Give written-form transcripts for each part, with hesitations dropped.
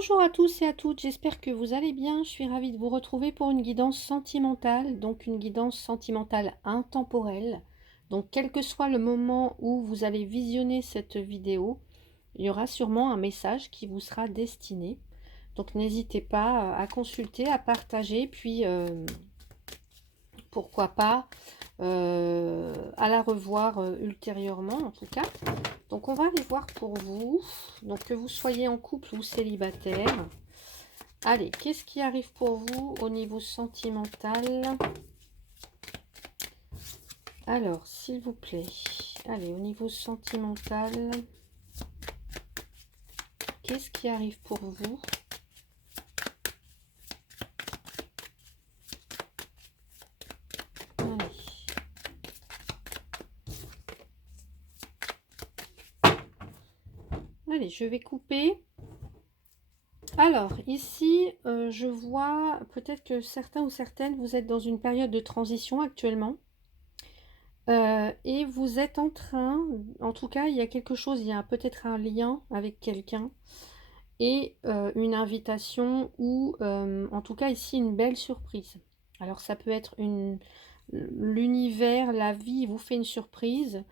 Bonjour à tous et à toutes, j'espère que vous allez bien. Je suis ravie de vous retrouver pour une guidance sentimentale, donc une guidance sentimentale intemporelle. Donc quel que soit le moment où vous allez visionner cette vidéo, il y aura sûrement un message qui vous sera destiné. Donc n'hésitez pas à consulter, à partager, puis pourquoi pas à la revoir ultérieurement en tout cas. Donc on va aller voir pour vous, donc que vous soyez en couple ou célibataire. Allez, qu'est-ce qui arrive pour vous au niveau sentimental? Alors, s'il vous plaît, allez, au niveau sentimental, qu'est-ce qui arrive pour vous? Allez, je vais couper. Alors, ici, je vois peut-être que certains ou certaines, vous êtes dans une période de transition actuellement. Et vous êtes en train, en tout cas, il y a quelque chose, il y a peut-être un lien avec quelqu'un et une invitation ou en tout cas ici une belle surprise. Alors ça peut être l'univers, la vie vous fait une surprise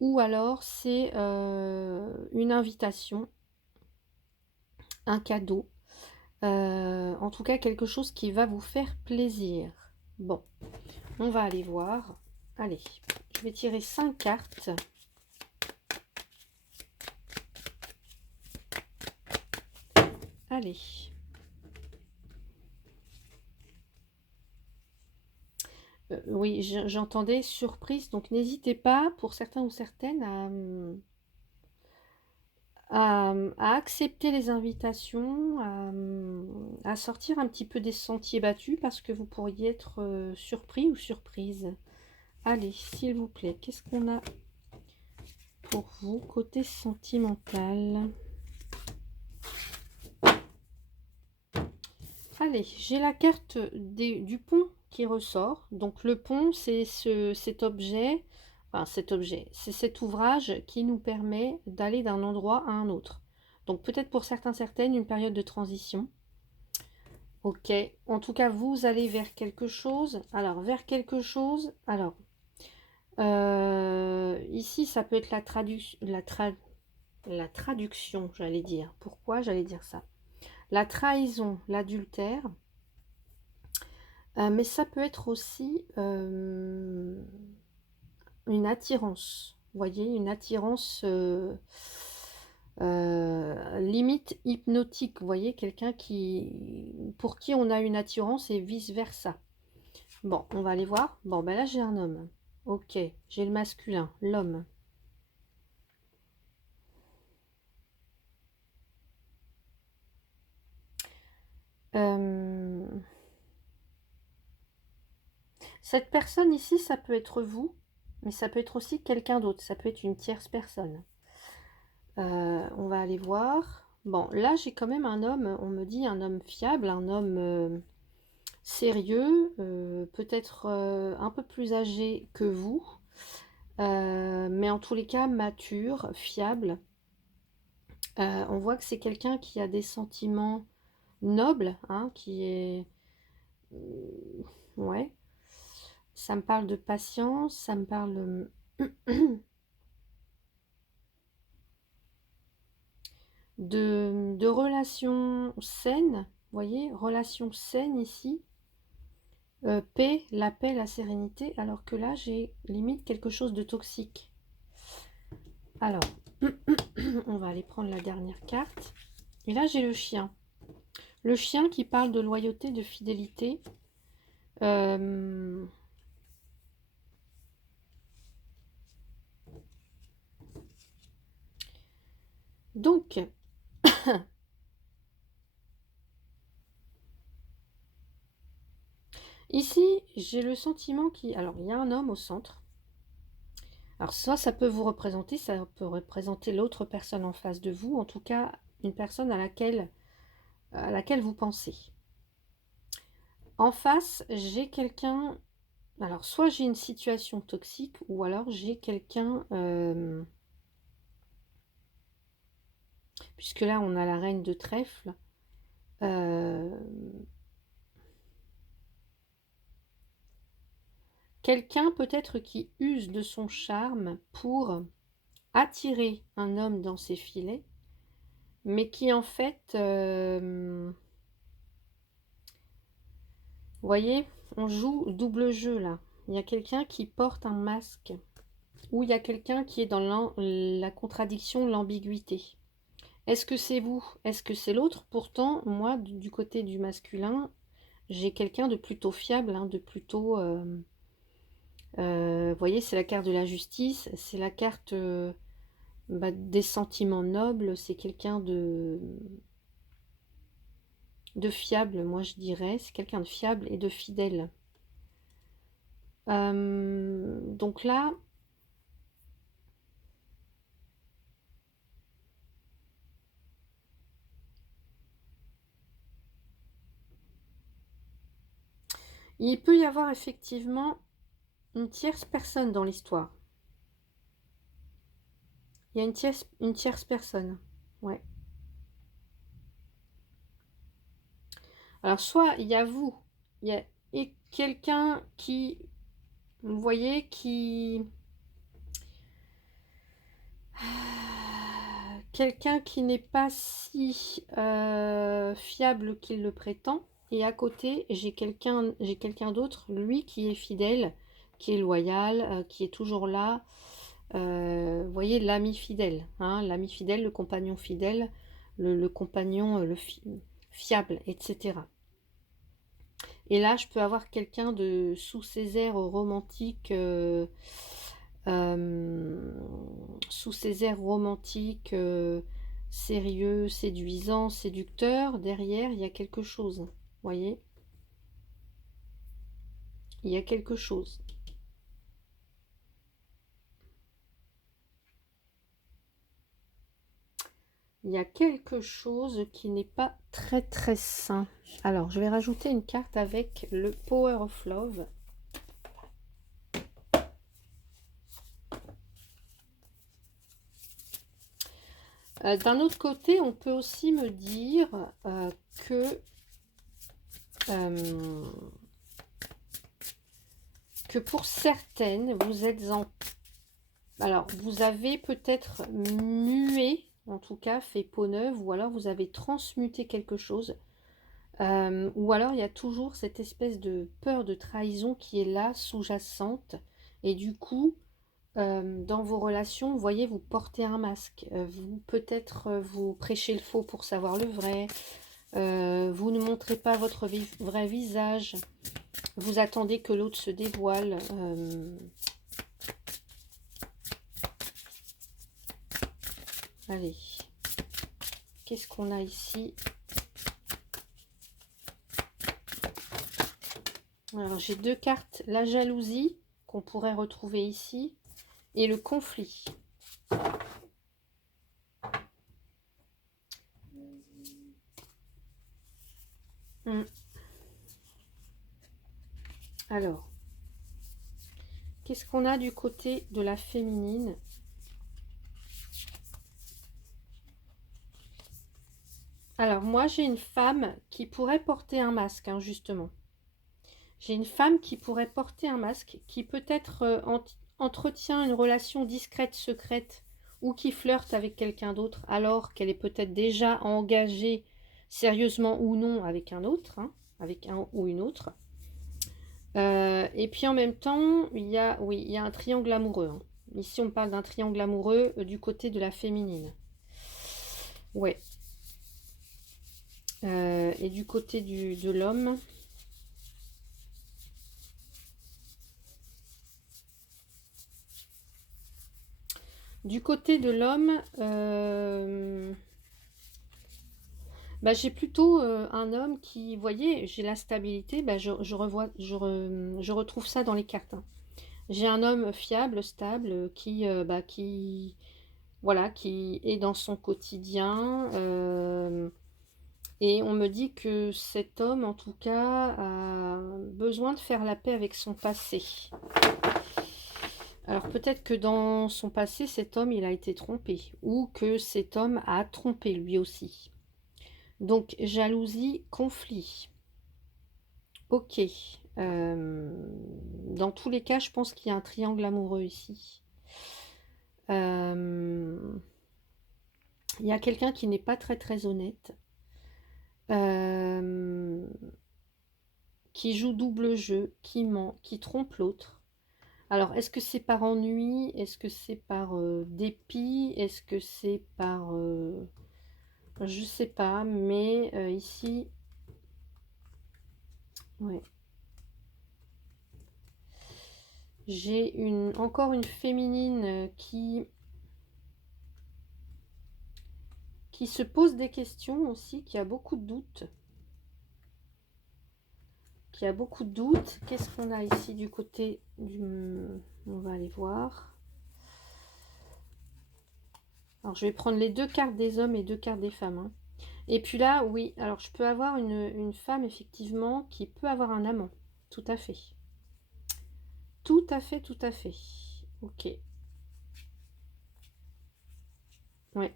ou alors c'est une invitation, un cadeau, en tout cas quelque chose qui va vous faire plaisir. Bon, on va aller voir. Allez, je vais tirer 5 cartes. Allez. Oui, j'entendais surprise, donc n'hésitez pas, pour certains ou certaines, à accepter les invitations, à sortir un petit peu des sentiers battus, parce que vous pourriez être surpris ou surprise. Allez, s'il vous plaît, qu'est-ce qu'on a pour vous côté sentimental? Allez, j'ai la carte du pont qui ressort. Donc le pont, c'est cet objet, enfin c'est cet ouvrage qui nous permet d'aller d'un endroit à un autre. Donc peut-être pour certains, certaines, une période de transition. Ok, en tout cas, vous allez vers quelque chose. Alors, vers quelque chose, alors, ici, ça peut être la traduction, j'allais dire. Pourquoi j'allais dire ça? La trahison, l'adultère. Mais ça peut être aussi une attirance. Vous voyez, une attirance limite hypnotique. Vous voyez, quelqu'un pour qui on a une attirance et vice-versa. Bon, on va aller voir. Bon, ben là, j'ai un homme. Ok, j'ai le masculin, l'homme. Cette personne ici, ça peut être vous, mais ça peut être aussi quelqu'un d'autre. Ça peut être une tierce personne. On va aller voir. Bon, là, j'ai quand même un homme, on me dit un homme fiable, un homme sérieux, peut-être un peu plus âgé que vous, mais en tous les cas mature, fiable. On voit que c'est quelqu'un qui a des sentiments nobles, hein, qui est... Ouais, ça me parle de patience, ça me parle... de relations saines, vous voyez, relations saines ici, paix, la paix, la sérénité, alors que là j'ai limite quelque chose de toxique. Alors, on va aller prendre la dernière carte, et là j'ai le chien qui parle de loyauté, de fidélité. Donc, ici j'ai le sentiment qui... Alors, il y a un homme au centre. Alors soit ça peut vous représenter, ça peut représenter l'autre personne en face de vous, en tout cas une personne à laquelle vous pensez. En face, j'ai quelqu'un, alors soit j'ai une situation toxique ou alors j'ai quelqu'un, puisque là on a la reine de trèfle, Quelqu'un peut-être qui use de son charme pour attirer un homme dans ses filets, mais qui en fait, vous voyez, on joue double jeu là. Il y a quelqu'un qui porte un masque, ou il y a quelqu'un qui est dans la contradiction, l'ambiguïté. Est-ce que c'est vous? Est-ce que c'est l'autre? Pourtant, moi, du côté du masculin, j'ai quelqu'un de plutôt fiable, hein, de plutôt... vous voyez, c'est la carte de la justice, c'est la carte des sentiments nobles, c'est quelqu'un de fiable, moi je dirais, c'est quelqu'un de fiable et de fidèle. Donc là, il peut y avoir effectivement une tierce personne dans l'histoire. Il y a une tierce personne, ouais. Alors soit il y a vous, il y a et quelqu'un qui, vous voyez, quelqu'un qui n'est pas si fiable qu'il le prétend. Et à côté, j'ai quelqu'un d'autre, lui, qui est fidèle, qui est loyal, qui est toujours là. Vous voyez, l'ami fidèle, hein, l'ami fidèle, le compagnon fidèle, le compagnon fiable, etc. Et là, je peux avoir quelqu'un de sous ses airs romantiques, sous ses airs romantiques, sérieux, séduisant, séducteur. Derrière, il y a quelque chose. Vous voyez, il y a quelque chose. Il y a quelque chose qui n'est pas très très sain. Alors, je vais rajouter une carte avec le Power of Love. D'un autre côté, on peut aussi me dire que pour certaines, vous êtes en... Alors, vous avez peut-être mué, en tout cas, fait peau neuve, ou alors vous avez transmuté quelque chose. Ou alors, il y a toujours cette espèce de peur de trahison qui est là, sous-jacente. Et du coup, dans vos relations, vous voyez, vous portez un masque. Vous peut-être vous prêchez le faux pour savoir le vrai. Vous ne montrez pas votre vrai visage. Vous attendez que l'autre se dévoile. Allez. Qu'est-ce qu'on a ici? Alors, j'ai deux cartes. La jalousie, qu'on pourrait retrouver ici, et le conflit. Alors, qu'est-ce qu'on a du côté de la féminine? Alors, moi, j'ai une femme qui pourrait porter un masque, hein, justement. J'ai une femme qui pourrait porter un masque, qui peut-être entretient une relation discrète, secrète, ou qui flirte avec quelqu'un d'autre, alors qu'elle est peut-être déjà engagée, sérieusement ou non, avec un autre, hein, avec un ou une autre. Et puis en même temps, il y a, oui, il y a un triangle amoureux, hein. Ici, on parle d'un triangle amoureux du côté de la féminine. Ouais. Et du côté de l'homme. Du côté de l'homme, bah, j'ai plutôt un homme qui, vous voyez, j'ai la stabilité, bah, je retrouve ça dans les cartes, hein. J'ai un homme fiable, stable, qui, voilà, qui est dans son quotidien. Et on me dit que cet homme, en tout cas, a besoin de faire la paix avec son passé. Alors peut-être que dans son passé, cet homme, il a été trompé. Ou que cet homme a trompé lui aussi. Donc, jalousie, conflit. Ok. Dans tous les cas, je pense qu'il y a un triangle amoureux ici. Il y a quelqu'un qui n'est pas très très honnête. Qui joue double jeu, qui ment, qui trompe l'autre. Alors, est-ce que c'est par ennui? Est-ce que c'est par dépit? Est-ce que c'est par... je sais pas, mais ici... Ouais. J'ai encore une féminine qui se pose des questions aussi, qui a beaucoup de doutes. Qui a beaucoup de doutes. Qu'est-ce qu'on a ici du côté du... On va aller voir. Alors, je vais prendre les deux cartes des hommes et deux cartes des femmes. Hein. Et puis là, oui, alors je peux avoir une femme, effectivement, qui peut avoir un amant. Tout à fait. Tout à fait, tout à fait. Ok. Ouais.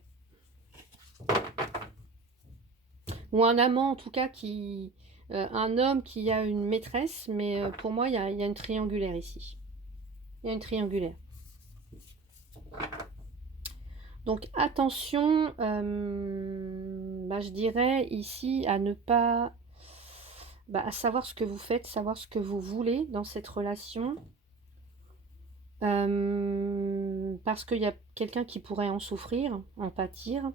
Ou un amant, en tout cas, qui... un homme qui a une maîtresse, mais pour moi, il y a une triangulaire ici. Il y a une triangulaire. Donc, attention, je dirais ici à ne pas... à savoir ce que vous faites, savoir ce que vous voulez dans cette relation. Parce qu'il y a quelqu'un qui pourrait en souffrir, en pâtir.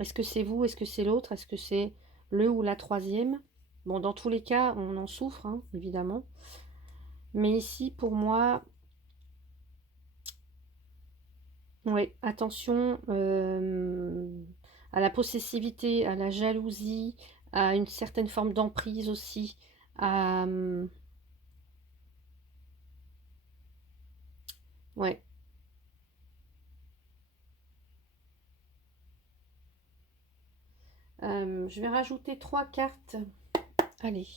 Est-ce que c'est vous? Est-ce que c'est l'autre? Est-ce que c'est le ou la troisième? Bon, dans tous les cas, on en souffre, hein, évidemment. Mais ici, pour moi, oui, attention à la possessivité, à la jalousie, à une certaine forme d'emprise aussi. À, ouais. Je vais rajouter 3 cartes. Allez.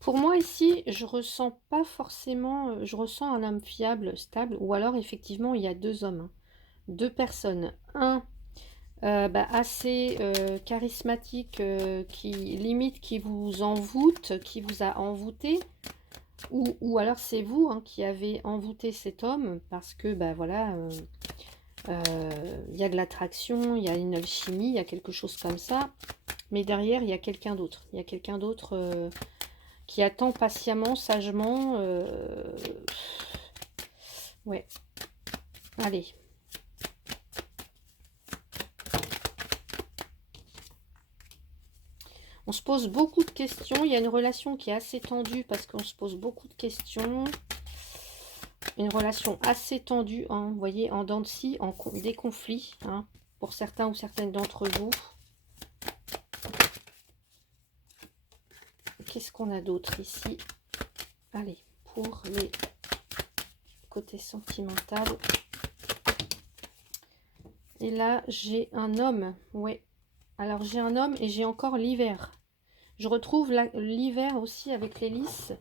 Pour moi ici, je ressens pas forcément, je ressens un homme fiable, stable, ou alors effectivement il y a deux hommes, hein. Deux personnes. Un assez charismatique, qui limite, qui vous envoûte, qui vous a envoûté, ou alors c'est vous hein, qui avez envoûté cet homme, parce que voilà, il y a de l'attraction, il y a une alchimie, il y a quelque chose comme ça, mais derrière il y a quelqu'un d'autre. Il y a quelqu'un d'autre qui attend patiemment, sagement. Ouais, allez. On se pose beaucoup de questions. Il y a une relation qui est assez tendue parce qu'on se pose beaucoup de questions. Une relation assez tendue, hein, vous voyez, en dents de scie, des conflits, hein, pour certains ou certaines d'entre vous. Qu'est-ce qu'on a d'autre ici? Allez, pour les côtés sentimental. Et là, j'ai un homme. Ouais. Alors, j'ai un homme et j'ai encore l'hiver. Je retrouve l'hiver aussi avec l'hélice.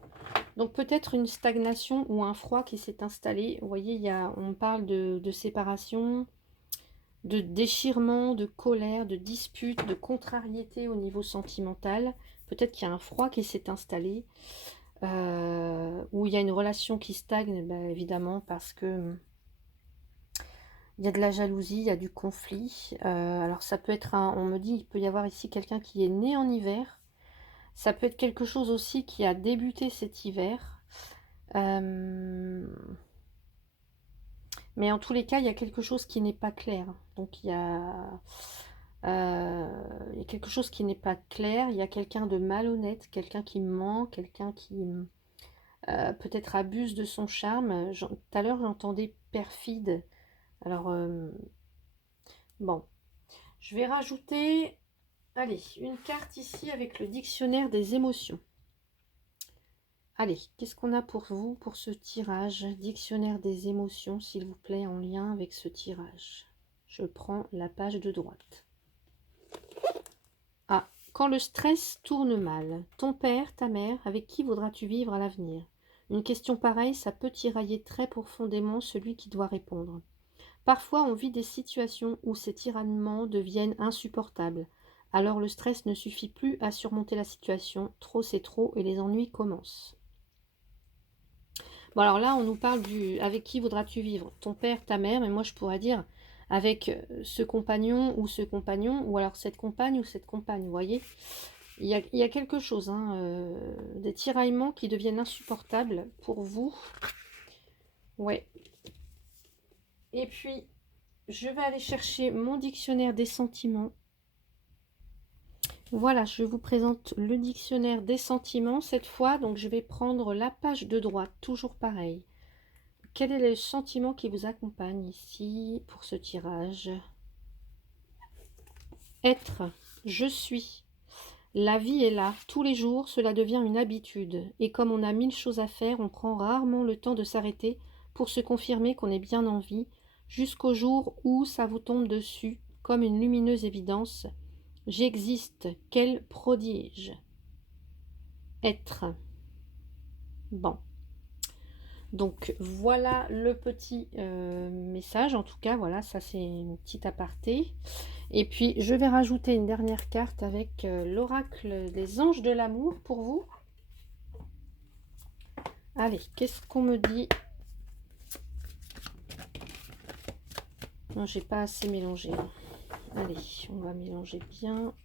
Donc, peut-être une stagnation ou un froid qui s'est installé. Vous voyez, on parle de séparation, de déchirement, de colère, de dispute, de contrariété au niveau sentimental. Peut-être qu'il y a un froid qui s'est installé. Où il y a une relation qui stagne, évidemment, parce que il y a de la jalousie, il y a du conflit. Alors ça peut être on me dit, il peut y avoir ici quelqu'un qui est né en hiver. Ça peut être quelque chose aussi qui a débuté cet hiver. Mais en tous les cas, il y a quelque chose qui n'est pas clair. Donc il y a quelque chose qui n'est pas clair. Il y a quelqu'un de malhonnête, quelqu'un qui ment, quelqu'un qui peut-être abuse de son charme. Tout à l'heure, j'entendais perfide. Alors, bon, je vais rajouter, allez, une carte ici avec le dictionnaire des émotions. Allez, qu'est-ce qu'on a pour vous pour ce tirage? Dictionnaire des émotions, s'il vous plaît, en lien avec ce tirage. Je prends la page de droite. Ah, quand le stress tourne mal, ton père, ta mère, avec qui voudras-tu vivre à l'avenir? Une question pareille, ça peut tirailler très profondément celui qui doit répondre. Parfois, on vit des situations où ces tiraillements deviennent insupportables. Alors le stress ne suffit plus à surmonter la situation, trop c'est trop et les ennuis commencent. Bon alors là, on nous parle du avec qui voudras-tu vivre? Ton père, ta mère, mais moi je pourrais dire avec ce compagnon, ou alors cette compagne ou cette compagne, vous voyez? Il y a quelque chose, hein, des tiraillements qui deviennent insupportables pour vous. Ouais. Et puis, je vais aller chercher mon dictionnaire des sentiments. Voilà, je vous présente le dictionnaire des sentiments cette fois. Donc, je vais prendre la page de droite, toujours pareil. Quel est le sentiment qui vous accompagne ici pour ce tirage? Être, je suis. La vie est là, tous les jours, cela devient une habitude. Et comme on a 1000 choses à faire, on prend rarement le temps de s'arrêter pour se confirmer qu'on est bien en vie, jusqu'au jour où ça vous tombe dessus, comme une lumineuse évidence. J'existe, quel prodige. Être. Bon. Donc voilà le petit message, en tout cas, voilà, ça c'est une petite aparté. Et puis je vais rajouter une dernière carte avec l'oracle des anges de l'amour pour vous. Allez, qu'est-ce qu'on me dit? Non, j'ai pas assez mélangé. Allez, on va mélanger bien.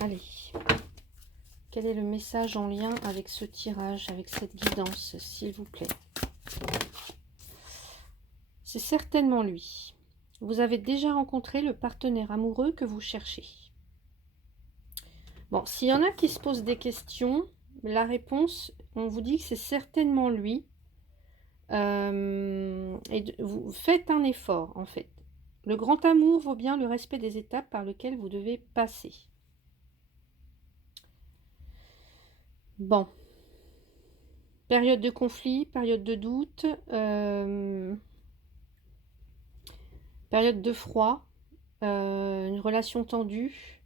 Allez. Quel est le message en lien avec ce tirage, avec cette guidance, s'il vous plaît? C'est certainement lui. Vous avez déjà rencontré le partenaire amoureux que vous cherchez. Bon, s'il y en a qui se posent des questions, la réponse, on vous dit que c'est certainement lui. Vous faites un effort, en fait. Le grand amour vaut bien le respect des étapes par lesquelles vous devez passer. Bon. Période de conflit, période de doute, période de froid, une relation tendue.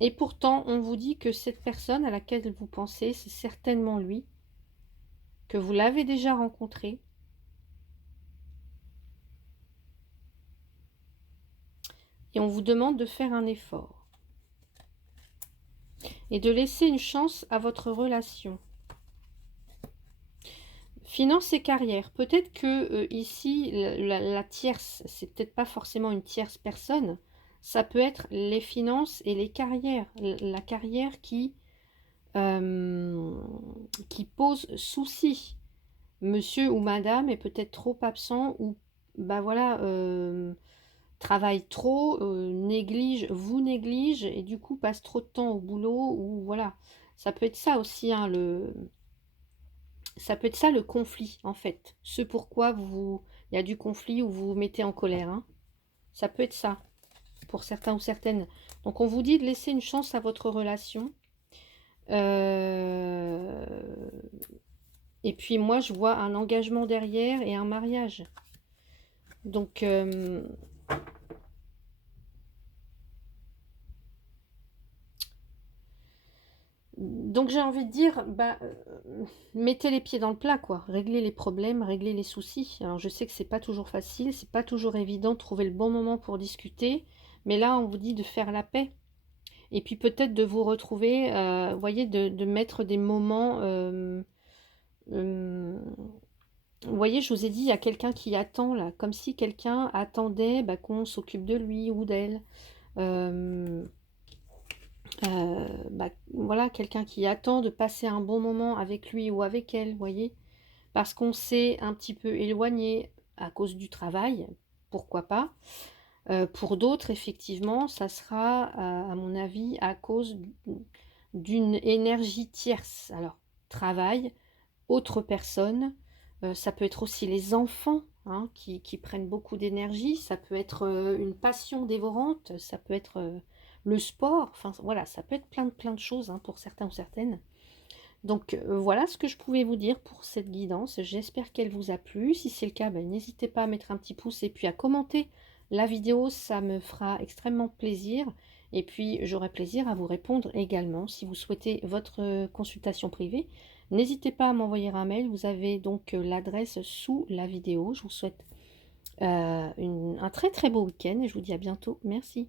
Et pourtant, on vous dit que cette personne à laquelle vous pensez, c'est certainement lui, que vous l'avez déjà rencontré. Et on vous demande de faire un effort. Et de laisser une chance à votre relation. Finance et carrière. Peut-être que ici, la tierce, c'est peut-être pas forcément une tierce personne. Ça peut être les finances et les carrières. La carrière qui pose souci. Monsieur ou madame est peut-être trop absent ou bah voilà, travaille trop, vous néglige et du coup passe trop de temps au boulot ou voilà. Ça peut être ça aussi, hein, ça peut être ça le conflit en fait. Ce pourquoi il y a du conflit ou vous vous mettez en colère, hein. Ça peut être ça pour certains ou certaines. Donc on vous dit de laisser une chance à votre relation. Et puis moi je vois un engagement derrière et un mariage. Donc j'ai envie de dire, bah, mettez les pieds dans le plat, quoi. Réglez les problèmes, réglez les soucis. Alors je sais que c'est pas toujours facile, c'est pas toujours évident de trouver le bon moment pour discuter, mais là on vous dit de faire la paix. Et puis peut-être de vous retrouver, vous voyez, de mettre des moments. Vous voyez, je vous ai dit, il y a quelqu'un qui attend là, comme si quelqu'un attendait bah, qu'on s'occupe de lui ou d'elle. Bah, voilà, quelqu'un qui attend de passer un bon moment avec lui ou avec elle, vous voyez, parce qu'on s'est un petit peu éloigné à cause du travail, pourquoi pas. Pour d'autres, effectivement, ça sera, à mon avis, à cause d'une énergie tierce. Alors, travail, autre personne, ça peut être aussi les enfants hein, qui prennent beaucoup d'énergie, ça peut être une passion dévorante, ça peut être le sport, enfin voilà, ça peut être plein de choses hein, pour certains ou certaines. Donc voilà ce que je pouvais vous dire pour cette guidance. J'espère qu'elle vous a plu. Si c'est le cas, ben, n'hésitez pas à mettre un petit pouce et puis à commenter la vidéo, ça me fera extrêmement plaisir. Et puis, j'aurai plaisir à vous répondre également. Si vous souhaitez votre consultation privée, n'hésitez pas à m'envoyer un mail. Vous avez donc l'adresse sous la vidéo. Je vous souhaite un très très beau week-end et je vous dis à bientôt. Merci.